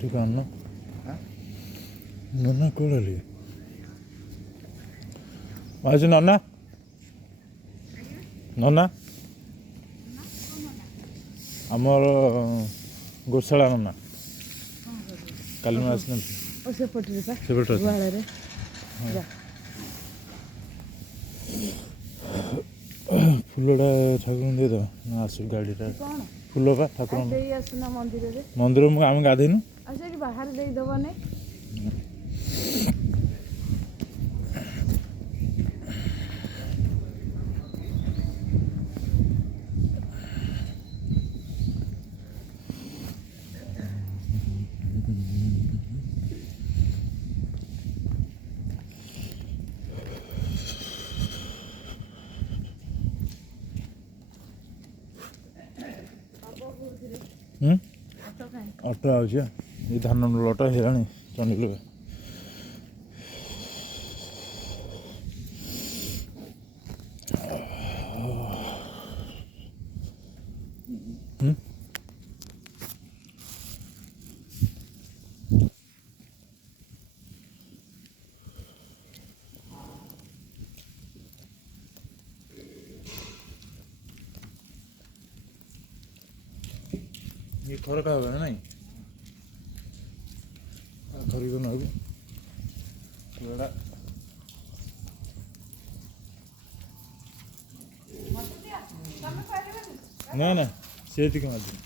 ठीक है ना नन्ना कोली माजी नन्ना नन्ना आमर गोशाला नन्ना काली मैं आसना फुलटा ठाकुर दे दो ना आस गाड़ी फुल का ठाकुर मंदिर में आम गाधेनु बाहर दे दबो ने ଅଟୋ ଆଉଛି ଏ ଧାନ ଲଟ ହେଲାଣି ଚଣ୍ଡିଲ ये खर का होगा नहीं खरी को ना ना ना सेती के माध्यम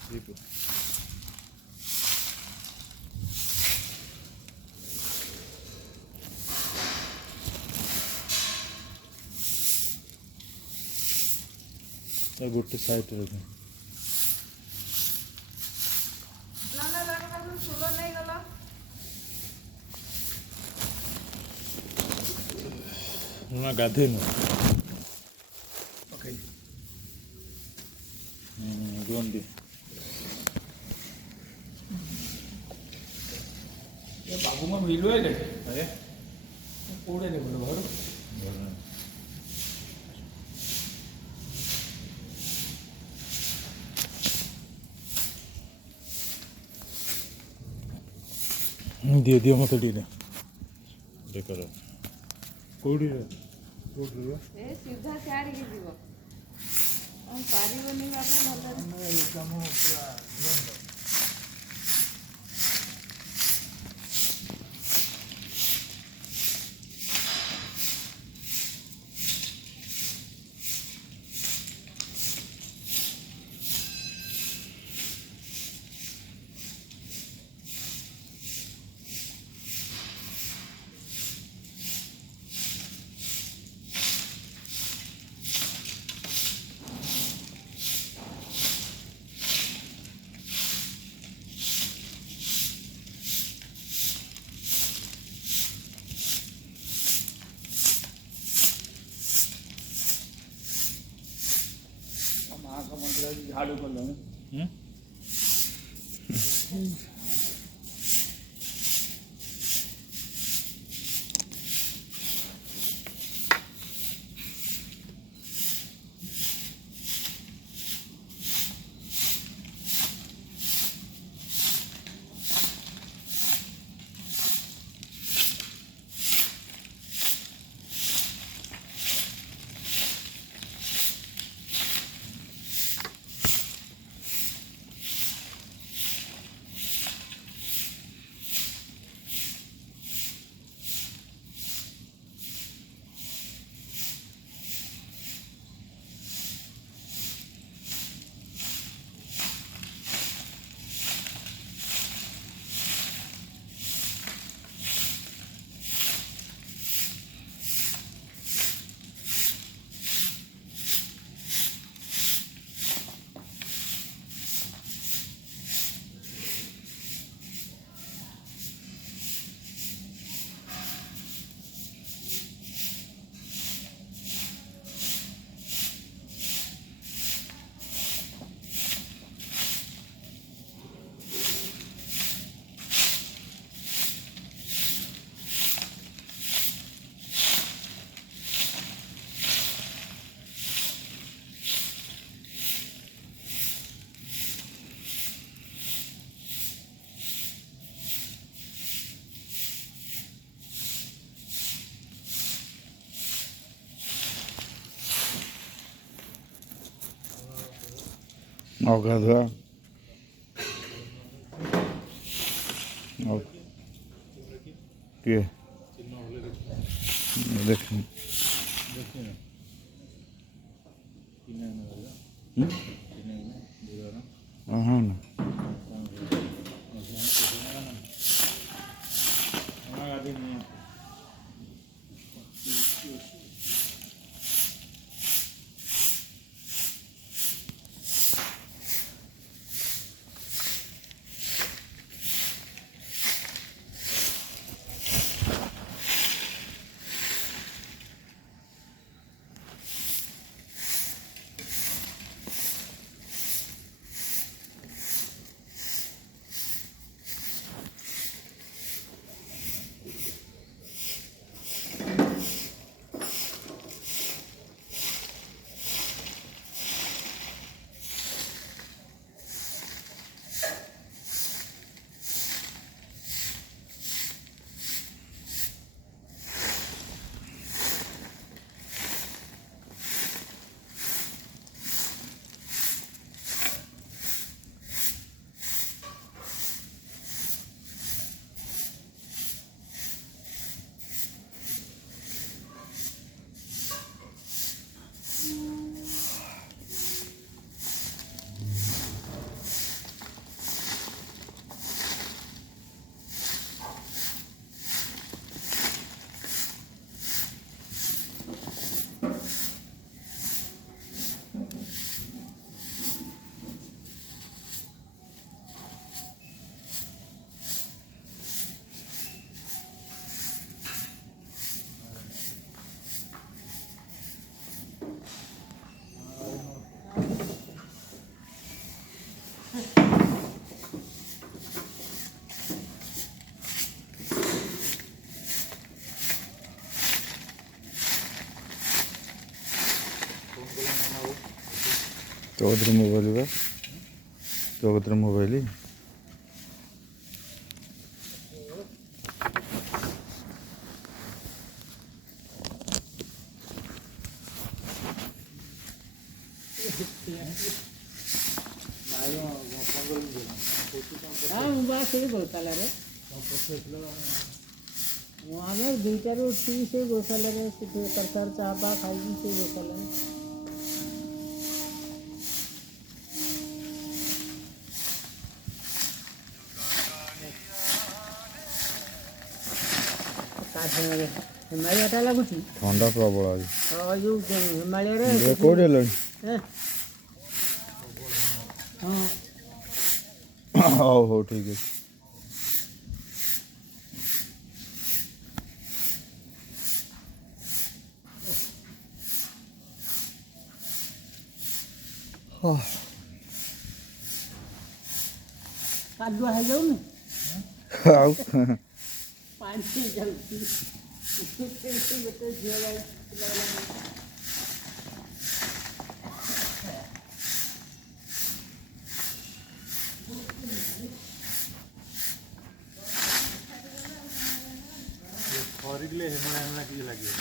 गोटे साइड रखें ना गाधेनु ओके गोंदी ये बाबू में मिलो है कैसे अरे कोड़े ले बोलो घर दियो दियो मत दी दे देखो कोड़ी रे कोड़ी रे ए सीधा चार के जीवो हम पारिबोनी बाबू भलो ये काम पूरा जीवन झाड़ू कर लो ଅଗାଧୁଆ କିଏ ଦେଖିନି ହଁ ନା ଚୌଧୁରୀ ମୋବାଇଲ ବା ଚୌଧୁରୀ ମୋବାଇଲ ହଁ ମୁଁ ବା ସେଇ ଗୋଶାଲାରେ ମୁଁ ଆମେ 2ଟାରୁ ଉଠିକି ସେଇ ଗୋଶାଲାରେ ସେଠି ତରକାରୀ ଚାହା ପା ଖାଇକି ସେଇ ଗୋଶାଲାରେ ହିମାଳୟଟା ଲାଗୁଛି ଥଣ୍ଡା ପ୍ରବଳ ଆଜି ଯେଉଁ ହିମାଳୟରେ କୋଉଠି ହେଲାଣି ହଁ ହଉ ହଉ ଠିକ୍ ଅଛି କାଦୁଆ ହେଇଯାଉନି ଆଉ ପାଣି ହେଇଯାଉଛି ଗୋଟେ ଝିଅ ଯାଇଥିଲା କରିଲେ ହେମଣା କିଛି ଲାଗିବ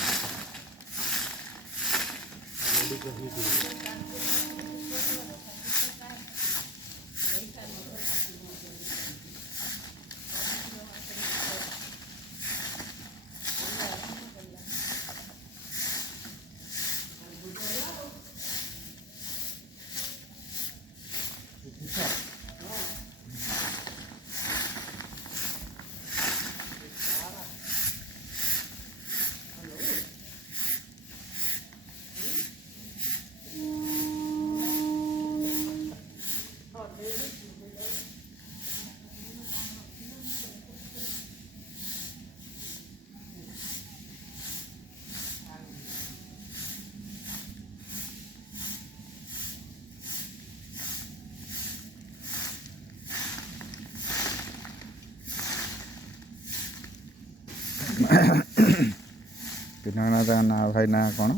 ପିଲାଙ୍କ ତା ନା ଭାଇ ନା କ'ଣ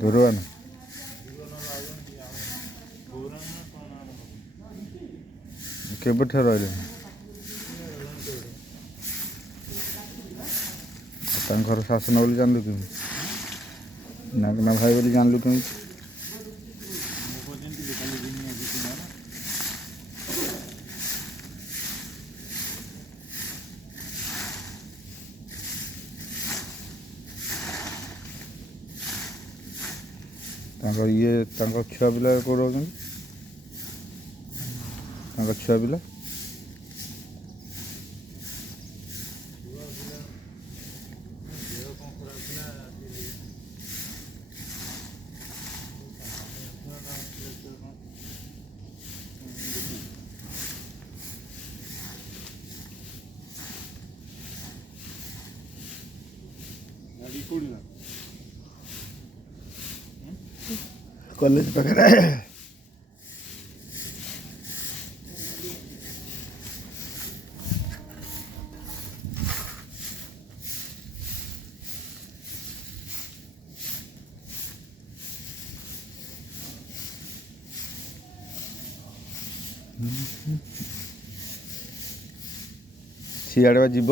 ଦୁରୁଆନ କେବେଠାରୁ ରହିଲେଣି ତାଙ୍କ ଘର ଶାସନ ବୋଲି ଜାଣିଲୁ କେମିତି ନାଗନା ଭାଇ ବୋଲି ଜାଣିଲୁ କେମିତି? ତାଙ୍କ ଛୁଆ ପିଲା କେଉଁଠି ରହୁଛନ୍ତି? ତାଙ୍କ ଛୁଆ ପିଲା କଲେଜ ପାଖରେ। ସିଆଡ଼େ ବା ଯିବ।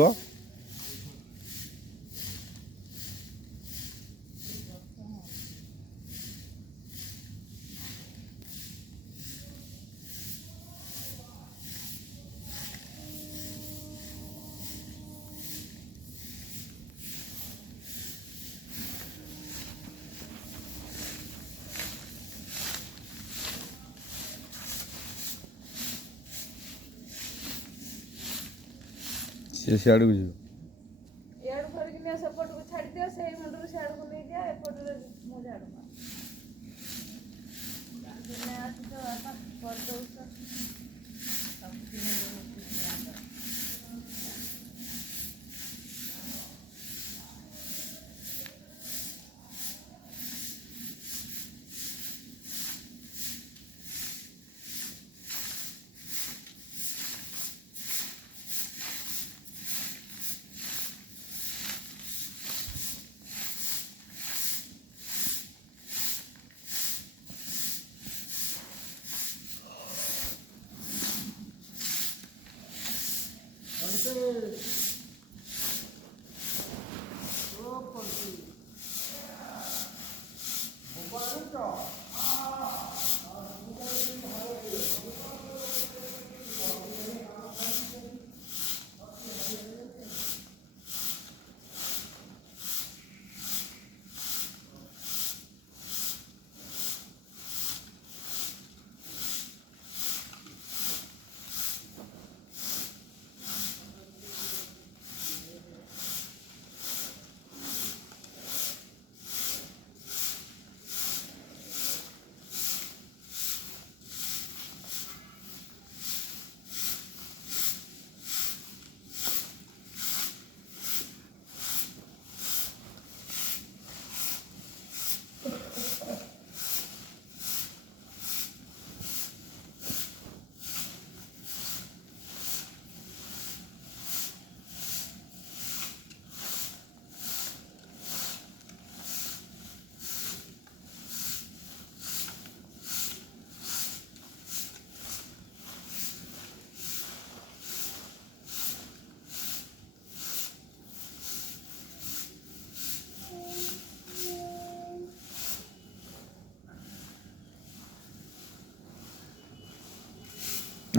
ସେ ସିଆଡ଼କୁ ଯିବ। ଇଆଡ଼ୁ ଧରିକି ନିଅ, ସେପଟକୁ ଛାଡ଼ିଦିଅ, ସେଇ ମୁଣ୍ଡରୁ ସିଆଡ଼କୁ ନେଇଦିଅ, ଏପଟରେ ମୁଁ ଝାଡ଼ୁ ମାର। ଆସିଛ ବାପା କରିଦେଉଛ ସବୁଦିନ।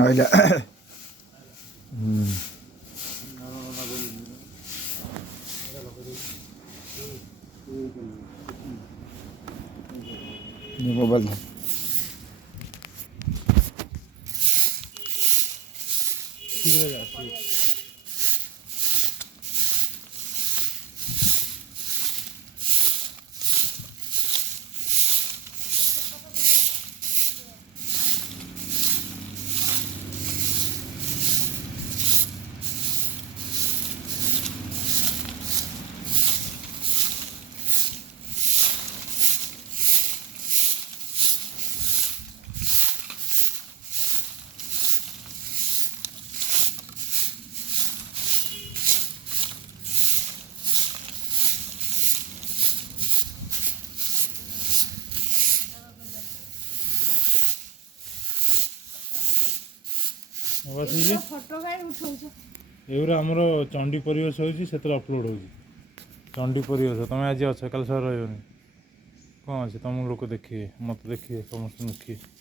ଆଇଲା। ମୋବାଇଲ ଫଟୋ କାଇଁ ଉଠଉଛ? ଏଗୁରା ଆମର ଚଣ୍ଡୀ ପରିବେଶ ହେଉଛି, ସେଥିରେ ଅପଲୋଡ଼ ହେଉଛି। ଚଣ୍ଡୀ ପରିବେଶ ତମେ ଆଜି ଅଛ, କାଲି ସହ ରହିବନି। କ'ଣ ଅଛି ତମ ଲୋକ ଦେଖିବେ ମୋତେ ଦେଖିବେ ସମସ୍ତେ ଦେଖିବେ